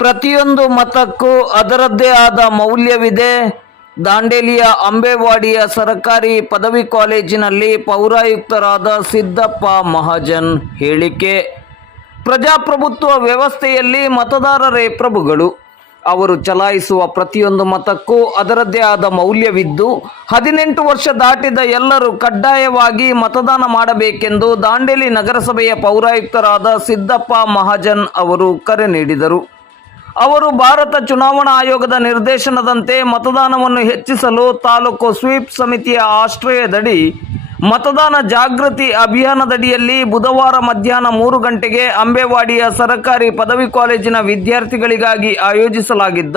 ಪ್ರತಿಯೊಂದು ಮತಕ್ಕೂ ಅದರದ್ದೇ ಆದ ಮೌಲ್ಯವಿದೆ. ದಾಂಡೇಲಿಯ ಅಂಬೇವಾಡಿಯ ಸರ್ಕಾರಿ ಪದವಿ ಕಾಲೇಜಿನಲ್ಲಿ ಪೌರಾಯುಕ್ತರಾದ ಸಿದ್ದಪ್ಪ ಮಹಾಜನ್ ಹೇಳಿಕೆ. ಪ್ರಜಾಪ್ರಭುತ್ವ ವ್ಯವಸ್ಥೆಯಲ್ಲಿ ಮತದಾರರೇ ಪ್ರಭುಗಳು. ಅವರು ಚಲಾಯಿಸುವ ಪ್ರತಿಯೊಂದು ಮತಕ್ಕೂ ಅದರದ್ದೇ ಆದ ಮೌಲ್ಯವಿದ್ದು, ಹದಿನೆಂಟು ವರ್ಷ ದಾಟಿದ ಎಲ್ಲರೂ ಕಡ್ಡಾಯವಾಗಿ ಮತದಾನ ಮಾಡಬೇಕೆಂದು ದಾಂಡೇಲಿ ನಗರಸಭೆಯ ಪೌರಾಯುಕ್ತರಾದ ಸಿದ್ದಪ್ಪ ಮಹಾಜನ್ ಅವರು ಕರೆ ನೀಡಿದರು. ಅವರು ಭಾರತ ಚುನಾವಣಾ ಆಯೋಗದ ನಿರ್ದೇಶನದಂತೆ ಮತದಾನವನ್ನು ಹೆಚ್ಚಿಸಲು ತಾಲೂಕು ಸ್ವೀಪ್ ಸಮಿತಿಯ ಆಶ್ರಯದಡಿ ಮತದಾನ ಜಾಗೃತಿ ಅಭಿಯಾನದಡಿಯಲ್ಲಿ ಬುಧವಾರ ಮಧ್ಯಾಹ್ನ ಮೂರು ಗಂಟೆಗೆ ಅಂಬೇವಾಡಿಯ ಸರಕಾರಿ ಪದವಿ ಕಾಲೇಜಿನ ವಿದ್ಯಾರ್ಥಿಗಳಿಗಾಗಿ ಆಯೋಜಿಸಲಾಗಿದ್ದ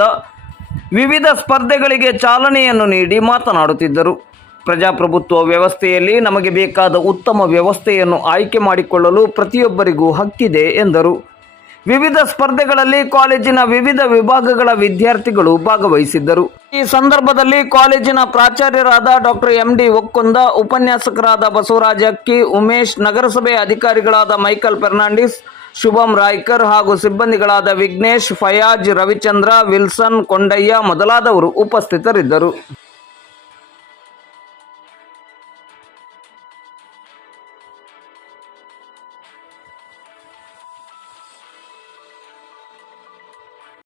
ವಿವಿಧ ಸ್ಪರ್ಧೆಗಳಿಗೆ ಚಾಲನೆಯನ್ನು ನೀಡಿ ಮಾತನಾಡುತ್ತಿದ್ದರು. ಪ್ರಜಾಪ್ರಭುತ್ವ ವ್ಯವಸ್ಥೆಯಲ್ಲಿ ನಮಗೆ ಬೇಕಾದ ಉತ್ತಮ ವ್ಯವಸ್ಥೆಯನ್ನು ಆಯ್ಕೆ ಮಾಡಿಕೊಳ್ಳಲು ಪ್ರತಿಯೊಬ್ಬರಿಗೂ ಹಕ್ಕಿದೆ ಎಂದರು. ವಿವಿಧ ಸ್ಪರ್ಧೆಗಳಲ್ಲಿ ಕಾಲೇಜಿನ ವಿವಿಧ ವಿಭಾಗಗಳ ವಿದ್ಯಾರ್ಥಿಗಳು ಭಾಗವಹಿಸಿದ್ದರು. ಈ ಸಂದರ್ಭದಲ್ಲಿ ಕಾಲೇಜಿನ ಪ್ರಾಚಾರ್ಯರಾದ ಡಾಕ್ಟರ್ ಎಂ ಡಿ ಒಕ್ಕುಂದ, ಉಪನ್ಯಾಸಕರಾದ ಬಸವರಾಜ ಅಕ್ಕಿ, ಉಮೇಶ್, ನಗರಸಭೆ ಅಧಿಕಾರಿಗಳಾದ ಮೈಕಲ್ ಫೆರ್ನಾಂಡಿಸ್, ಶುಭಂ ರಾಯ್ಕರ್ ಹಾಗೂ ಸಿಬ್ಬಂದಿಗಳಾದ ವಿಘ್ನೇಶ್, ಫಯಾಜ್, ರವಿಚಂದ್ರ, ವಿಲ್ಸನ್, ಕೊಂಡಯ್ಯ ಮೊದಲಾದವರು ಉಪಸ್ಥಿತರಿದ್ದರು.